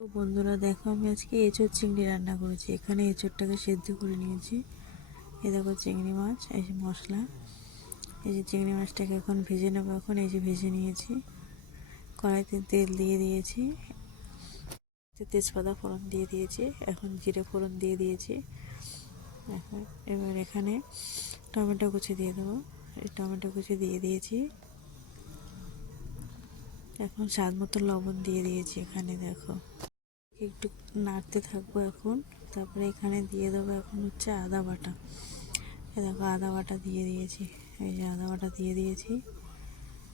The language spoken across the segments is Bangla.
তো বন্ধুরা দেখো, আমি আজকে এঁচোড় চিংড়ি রান্না করেছি। এখানে এঁচোড়টাকে সেদ্ধ করে নিয়েছি। এই দেখো চিংড়ি মাছ, এই যে মশলা, এই যে চিংড়ি মাছটাকে এখন ভেজে নেবো। এখন এই যে ভেজে নিয়েছি, কড়াইতে তেল দিয়ে দিয়েছি, তেজপাতা ফোড়ন দিয়ে দিয়েছি, এখন জিরে ফোড়ন দিয়ে দিয়েছি। এখন এবার এখানে টমেটো কুচি দিয়ে দেবো। এই টমেটো কুচি দিয়ে দিয়েছি। এখন স্বাদ মতো লবণ দিয়ে দিয়েছি। এখানে দেখো একটু নাড়তে থাকবো এখন। তারপরে এখানে দিয়ে দেবো এখন হচ্ছে আদা বাটা। এ দেখো আদা বাটা দিয়ে দিয়েছি, এই যে আদা বাটা দিয়ে দিয়েছি।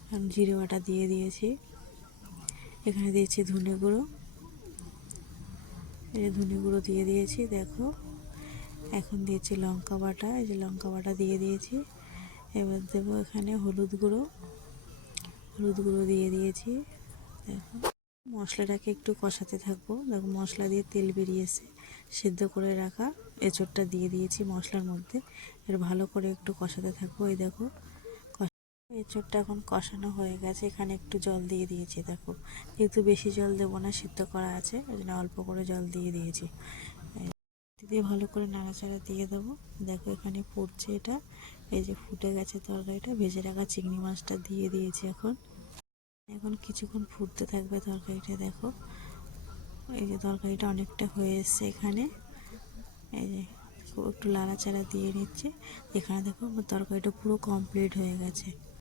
এখন জিরে বাটা দিয়ে দিয়েছি। এখানে দিয়েছি ধনে গুঁড়ো, এই যে ধনে গুঁড়ো দিয়ে দিয়েছি দেখো। এখন দিয়েছি লঙ্কা বাটা, এই যে লঙ্কা বাটা দিয়ে দিয়েছি। এবার দেবো এখানে হলুদ গুঁড়ো, হলুদ গুঁড়ো দিয়ে দিয়েছি দেখো। মশলাটাকে একটু কষাতে থাকবো। দেখো মশলা দিয়ে তেল বেরিয়েছে, সেদ্ধ করে রাখা এঁচোড়টা দিয়ে দিয়েছি মশলার মধ্যে। এর ভালো করে একটু কষাতে থাকবো। এই দেখো এঁচোড়টা এখন কষানো হয়ে গেছে। এখানে একটু জল দিয়ে দিয়েছি দেখো, যেহেতু বেশি জল দেবো না, সিদ্ধ করা আছে, ওই জন্য অল্প করে জল দিয়ে দিয়েছি। দিয়ে ভালো করে নাড়াচাড়া দিয়ে দেবো। দেখো এখানে ফুটছে এটা, এই যে ফুটে গেছে তরকারিটা। ভেজে রাখা চিংড়ি মাছটা দিয়ে দিয়েছি। এখন এখন কিছুক্ষণ ফুটতে থাকবে তরকারিটা। দেখো এই যে তরকারিটা অনেকটা হয়ে এসছে এখানে, এই যে একটু নাড়াচাড়া দিয়ে নিচ্ছে। এখানে দেখো আমার তরকারিটা পুরো কমপ্লিট হয়ে গেছে।